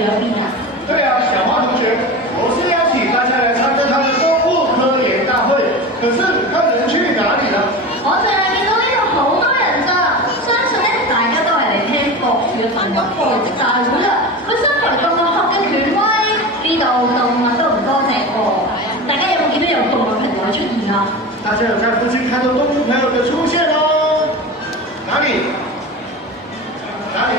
去咗邊啊？对啊，小花同学，我是邀请大家来参加他的动物科研大会，可是看人去哪里了？我淨係見到呢度好多人咋，相信咧大家都係嚟聽博士嘅動物科技大會啦。佢身為動物學嘅權威，呢度動物都唔多隻喎。大家有冇見到有動物朋友出現啊？大家有在附近看到动物朋友的出現哦？哪里？哪里？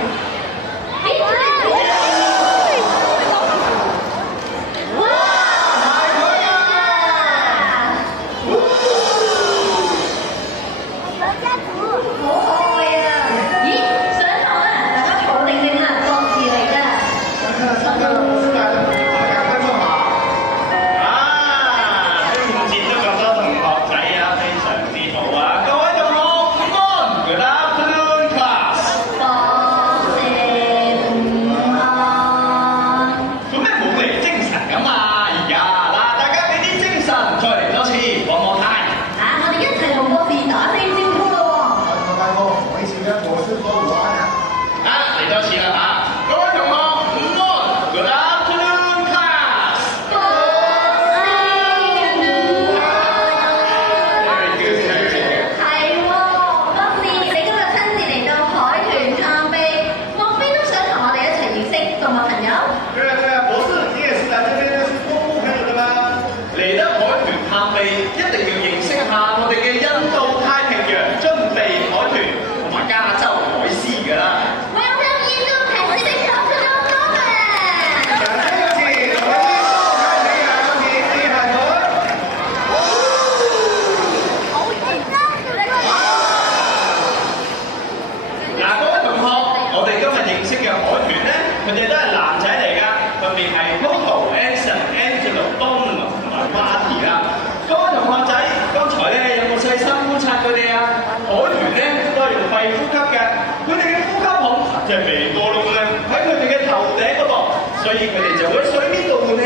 所以佢哋就會喺水面度換氣，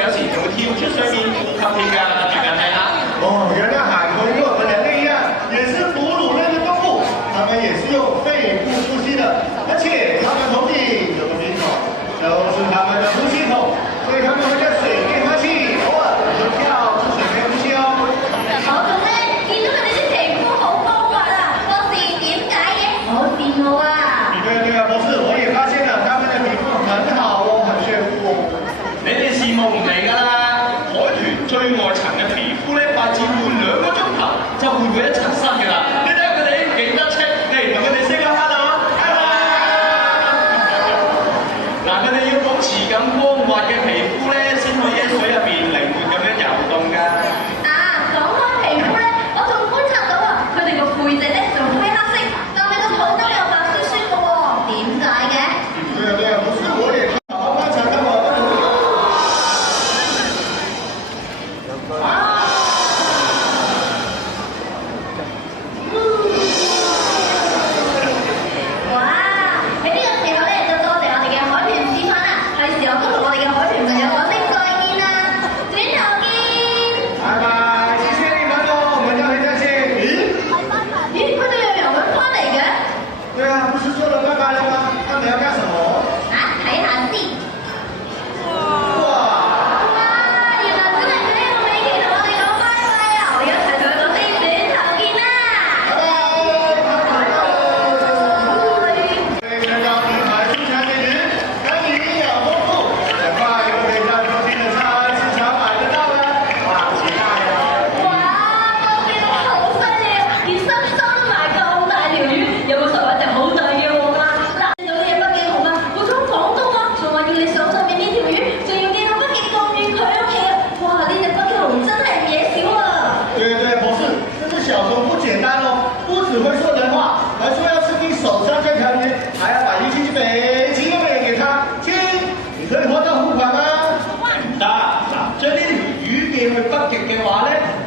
有時就會跳出水面呼吸添㗎，大家睇下。哦，原來海豚跟我們人類一樣，也是哺乳類的動物，它們也是用肺部呼吸的，而且它們頭頂有個鼻孔，就是它們的呼吸孔，所以它們會在水面呼氣，偶爾就跳出水面呼氣哦。我仲咧見到佢哋啲皮膚好光滑啊，博士點解嘅？好羨慕啊！對啊，博士，我也發現了，它們的皮膚很好哦。你哋羨慕唔嚟㗎啦！海豚最外層嘅皮膚咧，發展換2個鐘頭就換佢一層新㗎啦！你睇下佢哋幾得戚，你同佢哋識啦 ，hello，hello！ 嗱，佢哋要保持咁光滑嘅皮膚咧，先可以喺水入邊靈活咁樣游動㗎。啊，講開皮膚咧，我仲觀察到啊，佢哋個背脊咧就灰黑色，但係個肚都有白雪雪嘅喎，點解嘅？對啊對啊，不是我也好好觀察到我。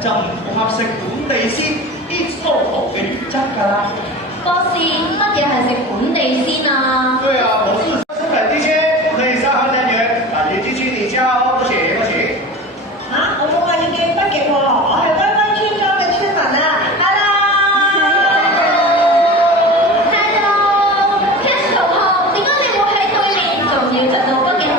就唔符合食本地鮮 eat local 嘅原則㗎啦。博士，乜嘢係食本地鮮啊？對啊，我是生產地鮮，不可以殺害人員，把年紀去你家哦，不行不行。嚇！我冇話要寄北極喎，我係灣灣村莊嘅村民啊 ！Hello， Hello，Cass 同學，點解你會喺對面，仲要執到北極熊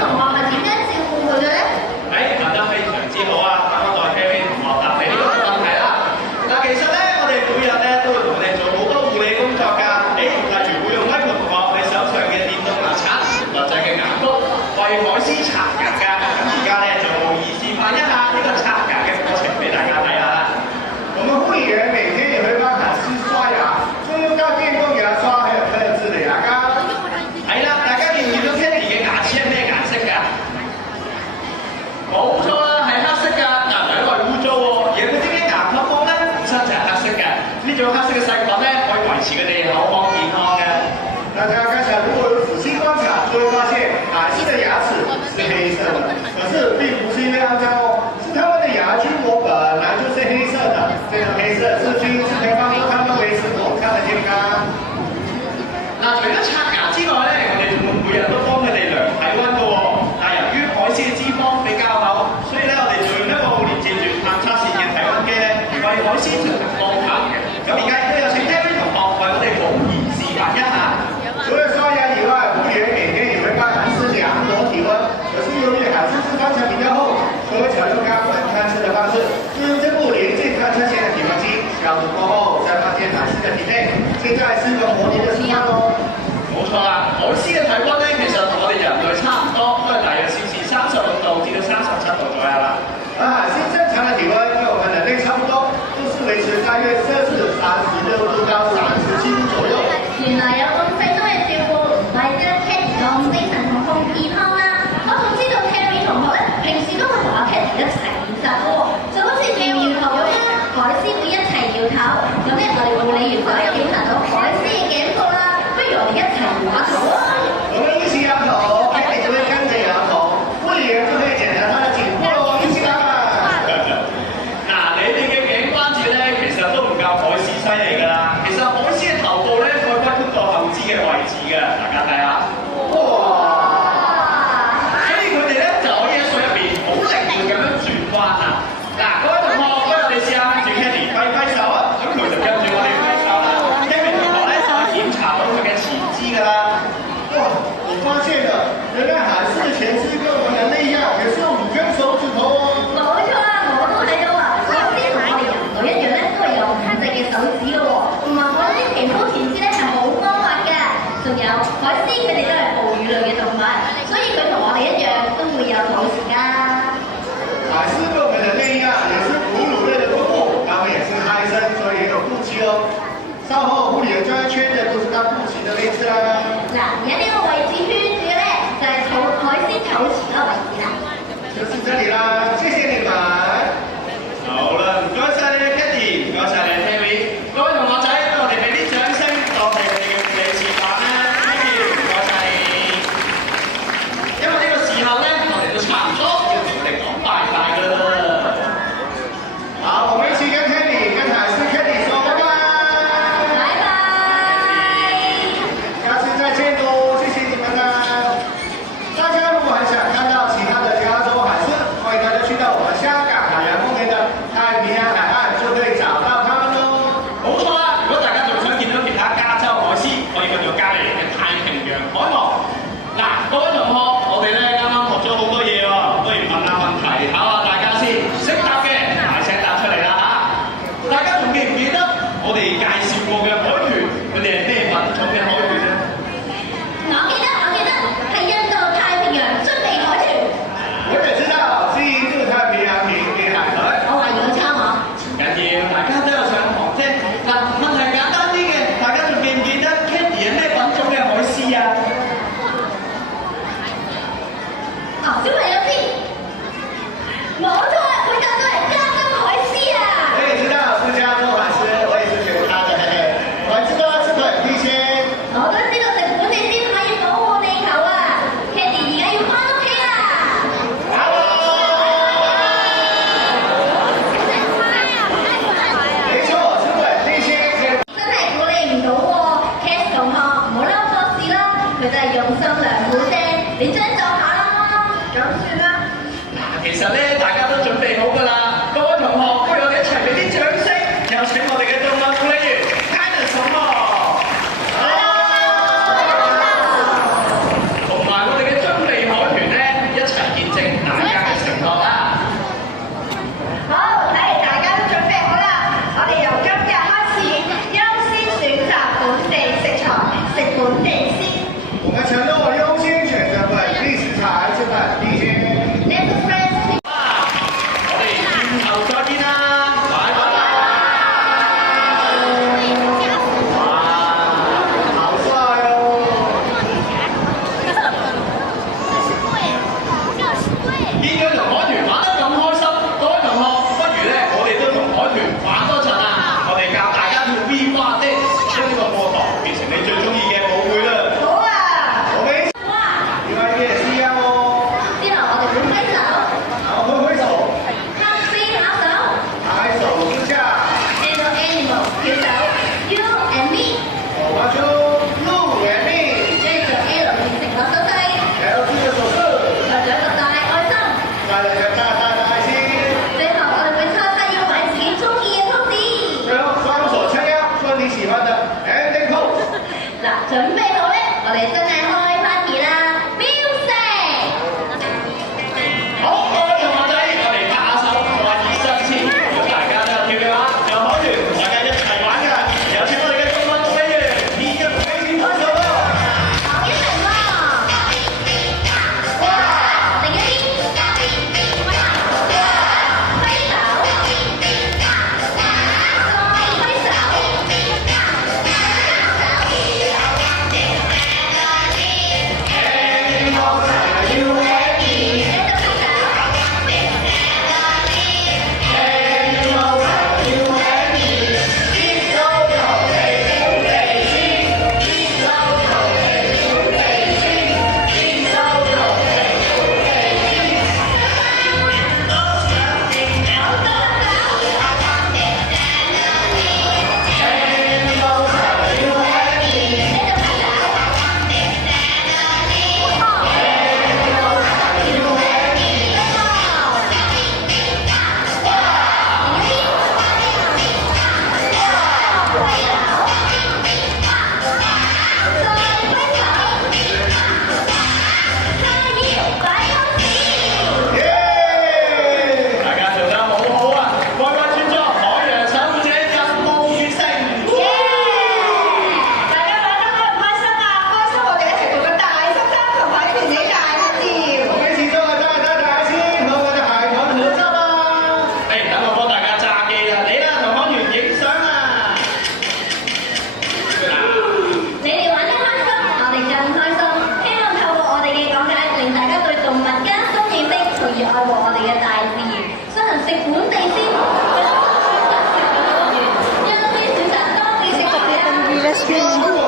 同學係點樣照顧佢嘅咧？答得非常之好啊！等我代 Kevin 同學答你呢個問題啦。嗱，其實咧，我哋每日咧都會同佢哋做好多護理工作㗎。例如會用 Michael 同學你手上嘅電動牙刷或者嘅牙膏為海獅刷牙㗎。咁而家咧就模擬示範一下呢個刷牙嘅過程俾大家睇下啦。我們護理員每天也會幫海獅刷牙，就用到電動牙刷，還有特製的牙膏。係啦，大家見唔見到 Kenny 嘅牙齒係咩顏色㗎？冇錯啦，係黑色㗎，但唔係因為污糟喎，而係佢啲牙泡泡咧本身就係黑色嘅。呢種黑色嘅細菌咧可以維持佢哋口腔健康嘅。大家剛才如果有仔細觀察，就會發現海獅的牙齒是黑色的，可是並不是因為骯髒哦，是它們的牙筋膜本來就是黑色的。這種黑色是可以幫助它們維持口腔的健康。嗱，除咗刷牙之外咧，我哋仲會每日都幫佢哋量體温嘅喎。但係由於海獅嘅脂肪比較厚，所以咧我哋就用一個連接住探測線嘅體温機咧，為海獅進行降溫嘅。咁而家亦都有請 Kevin 同學為我哋模擬示範一下。除了刷牙以外，護理員每天也會幫海獅量度體温。可是由於海獅脂肪層比較厚，所以採用肛門探測的方式，就用這部連接探測線的體温機，消毒過後再放進海獅的體內。現在是個模擬的示範咯。冇錯啦，海獅嘅體温咧，其實同我哋人類差唔多，都係大約攝氏36度至到37度左右啦。而海獅正常的體温跟我們人類差不多，都是維持大約攝氏36度到37度左右。原來有咁細心嘅照顧，唔怪之得 Kenny 咁精神同咁健康啦。我仲知道 Terry 同學咧，平時都會同阿 Kenny 一齊練習嘅喎，就好似搖搖頭咁樣，海獅會一齊搖頭。咁咧，我哋護理員就可以檢查到海獅嘅頸部啦。不如我哋一齊搖下頭啊！我們一起搖頭，你就會跟着搖頭，護理員就可以檢查他的頸部咯，一起搖啊！嗱，你哋嘅頸關節咧，其實都唔夠海獅犀利㗎啦。其實海獅嘅頭部咧，可以屈曲到後肢嘅位置嘅，大家睇下。哇！所以佢哋咧就可以喺水入邊好靈活咁樣轉彎啊！嗱，各位同學，不如我哋試下跟住 Kenny 揮手啊，咁佢就跟住我哋揮手啦。Kenny 同學咧就檢查到佢嘅前肢㗎啦。哇！我發現了，原來海獅的前肢跟我們人類一樣，也是有5根手指頭哦。冇錯啊，我都睇到啊，海獅同我哋人類一樣咧，都係有5隻嘅手指嘅喎。同埋海獅皮膚前肢咧係好光滑嘅，仲有海獅佢哋都係哺乳類嘅動物，所以佢同我哋一樣都會有肚臍㗎。海獅跟我們人類一樣，也是哺乳類的動物，它們也是胎生，所以也有肚臍哦。稍後護理員將要確認的就是它肚臍的位置啦。嗱，而家呢個位置圈住嘅咧，就係海獅肚臍嗰個位置啦。就是這裡啦，謝謝你們。好啦，唔該曬你 Kenny，唔該曬你 Terry，各位同學仔，我哋俾啲掌聲，多謝你哋嘅護理示範啦 ，Kenny，唔該曬你。因為呢個時候咧，我哋都差唔多要同你哋講拜拜㗎啦。好，我們一起跟 Kenny 跟海獅 Kenny 說拜拜。拜拜。下次再見嘍，謝謝你們啦。大家如果還想看到其他的加州海獅，歡迎大家去到我們香港海洋公園的太平洋海岸，就可以找到它們嘍。冇錯啦！如果大家仲想見到其他加州海獅，可以去到隔離嘅太平洋海岸。嗱，各位同學，我哋咧啱啱學咗好多嘢喎，不如問下問題考下大家先，識答嘅大聲答出嚟啦嚇！大家仲記唔記得我哋介紹過嘅海豚，佢哋係咩品種嘅海豚咧？我記得係印度太平洋棕鼻海豚。我也知道是印度太平洋平地海豚。我懷疑佢抄我。唔緊要，大家都有上堂啫。嗱，問題簡單啲嘅，大家仲記唔記得 Kenny 係咩品種嘅海獅啊？哦，小朋友知。冇錯，佢就係加州海獅啊！我也知道是加州海獅，我也是學它的，嘿嘿。我還知道是本地鮮。我都知道食本地先可以保護地球啊 ！Kenny 而家要返屋企啦！沒錯，是本地鮮。真係鼓勵唔到喎 ，Cass 同學唔好嬲博士啦，佢真係用心良苦啫，你將就下啦，咁算啦。嗱，其實咧大家都準備好㗎啦，各位同學，不如我哋一齊俾啲掌聲，有請我哋嘅動物護理員 Cannon 同學，同埋我哋嘅棕鼻海豚咧哋嘅大自然，實行食本地鮮，選擇食本地園，讓啲選擇當地食材啊！